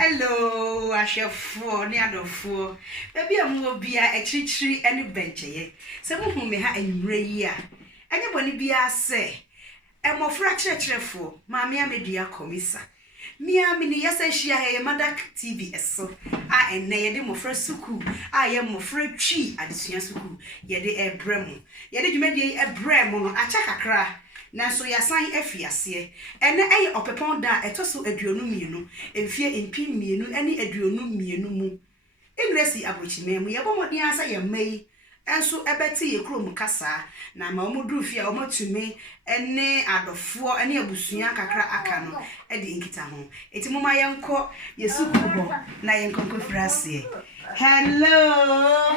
Hello, Ashafo, Niadofo. Baby, I'm going to be a tree and a bench. Some of whom may have a year. Anybody be a say. I'm a fracture for Mamma Media Commissa. Mia mini yes, she a mother TV so. I and nay, mo first suku. I am mo free tree at the suku. Yede a bremo. Yede you made a bremo, a chakra. Na so ya san afiase ene eye opepon da etoso aduonu mienu emfie empim mienu ene aduonu mienu mu ingresi abrochime mu yebomodin asa ye mai enso ebeti ye krom kasa na ma omoduru fie omotume ene adofo ene abusua kakra aka no e de nkita ho eti moma yenko yesukubo na yenkonko frase. Hello.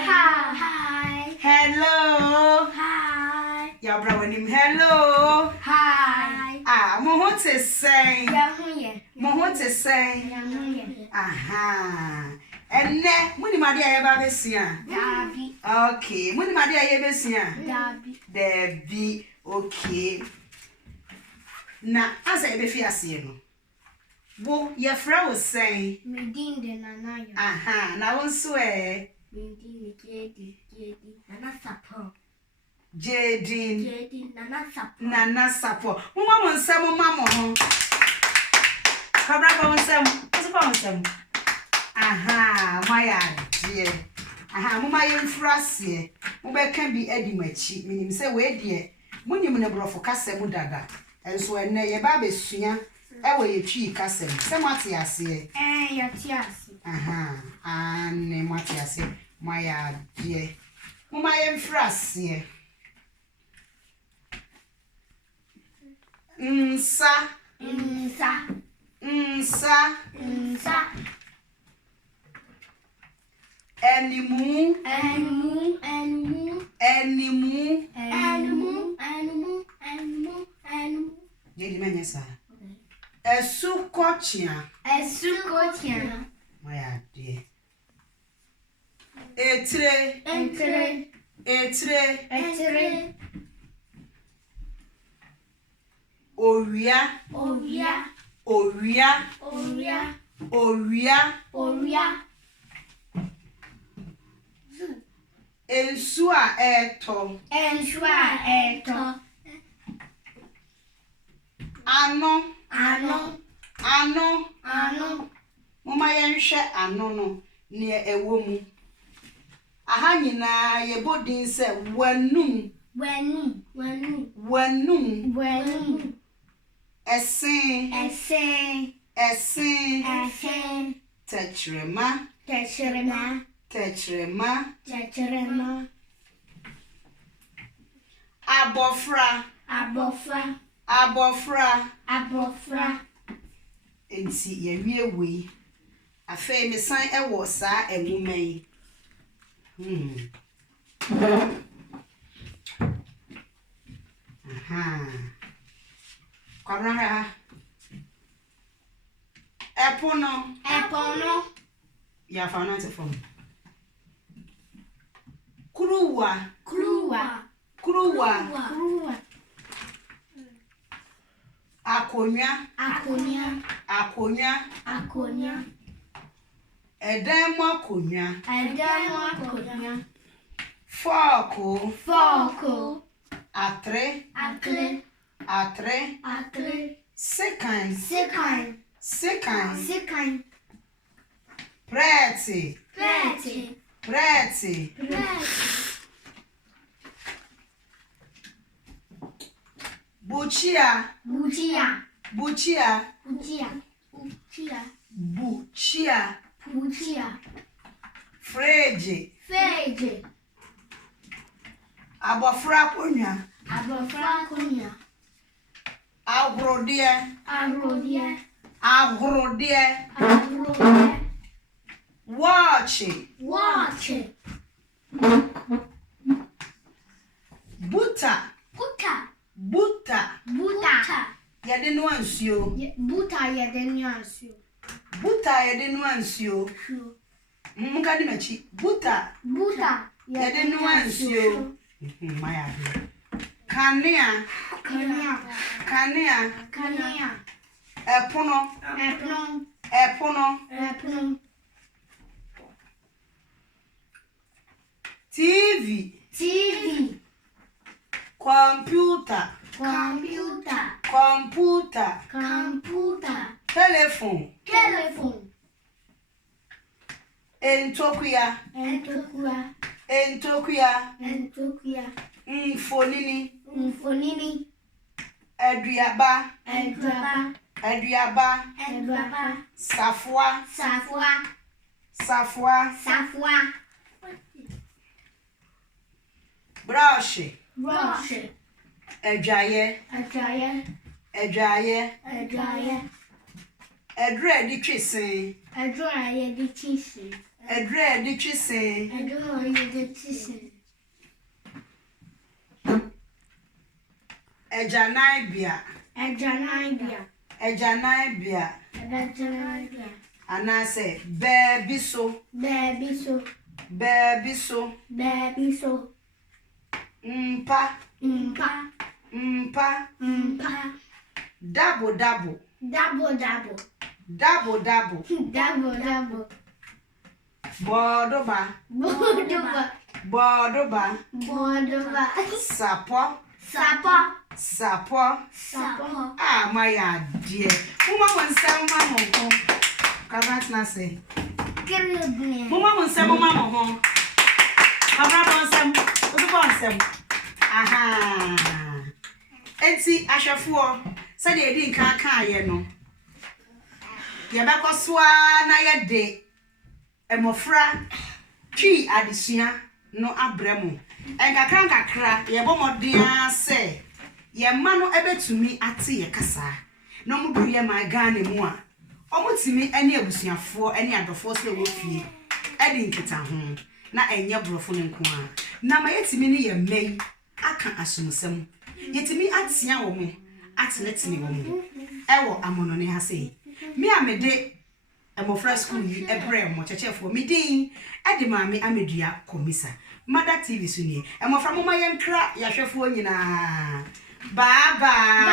Hi. Hello. Hi. Ya brawanim hello. Hi. Mo ho te say. Ya huye. Mo ho te say. Ya huye. Aha. Enne muni made aye ba besia. Dabi. Okay, muni made aye besia. Dabi. Dabi. Okay. Na asa e be fi ase no. Wo ye fra wo say. Medin de nanayo. Aha, na won so Medin kedi nana sapo. Jedin. Kedi nana sapo. Nana sapo. Mo mama nsem mama ho. Kabra ba nsem. Oso ba nsem. Aha, my dear. Aha, mo ma yemfrase. Mo be kan bi adi machi. Minim se we de. Munim ne brofo kasem dada. Enso enne ye ba besua. Ewe ye twi kasem. Se mate ase. Ya ti ase. Aha, ane mate ase. My dear. Mo ma yemfrase. Nsa. Animu. Jadi menya sa. Esukochia. My dear. Etre. Oria. Ensua eto. Ano. Mama yenhwe ano no ne ewo mu. Aha nyina ye bodin se wanum. Esen. Tachrema. Abofra. Enti ye wiewe. Afei me san ewo saa enwuma yi. Aha. Kwara. Epono. Ya fa na te fom. Kruwa. Akonya. Edemu akonya. Foko. Atre. Sekan. Preti. Buchia. Freje. Abofra konya. Agrodie. Watch. Buta. Yede no ansuo. Buta yede no ansuo. Muka di machi. Buta yede no ansuo. My idea. Kania. Epono. Epono. Epono. TV. TV. Computer. Computer. Computer. Computer. Telephone. Telephone. Entokuya. Entokuya. Entokuya. Entokuya. Mfonini. Mfonini. Aduaba. Aduaba. Aduaba. Aduaba. Safwa. Safwa. Safwa. Safwa. Brush. Brush. Adwaye. Adwaye. Adwaye. Adwaye. Edre di twisen. Adwaye di twisen. Edre di twisen. Adwaye di twisen. Ejanaibia. Ejanaibia. Ejanaibia. Ejanaibia. Anase baby so. Baby so. Baby so. Baby so. Mpa. Mpa. Mpa. Mpa. Double double. Double double. Double double. Double double. Bodoba. Bodoba. Bodoba. Bodoba. Sapo. Sapo. Sapo. Sapo. Ah, my dear. Mama wants some mamma. Kabat nase. Kiribne. Mama wants some mamma. Papa wants some. What's some? Aha. Enti ahwefo said e di nka aka ye no. Ye bekoswa na ye de emofra twi adesua no abremu. Enkakra nkakra ye bomodin ase ye ma no ebetumi ate ye kasa. No mu duru ye ma Ghana mu a. Omutimi ene abusuafo ene adofo se wo fie. Edi nkita ho na enye brofo ne nko a. Na ma yetimi ne ye mei aka asumsem. Yetimi atia wo mu atenetene wo mu. Ewo amono ne ha sei. Me amede emofra school yi ebre mo chechefo mi din edi maame amedua komisa. Mother TV suni emofra mo mayenkra yahwefo nyina. Bye bye.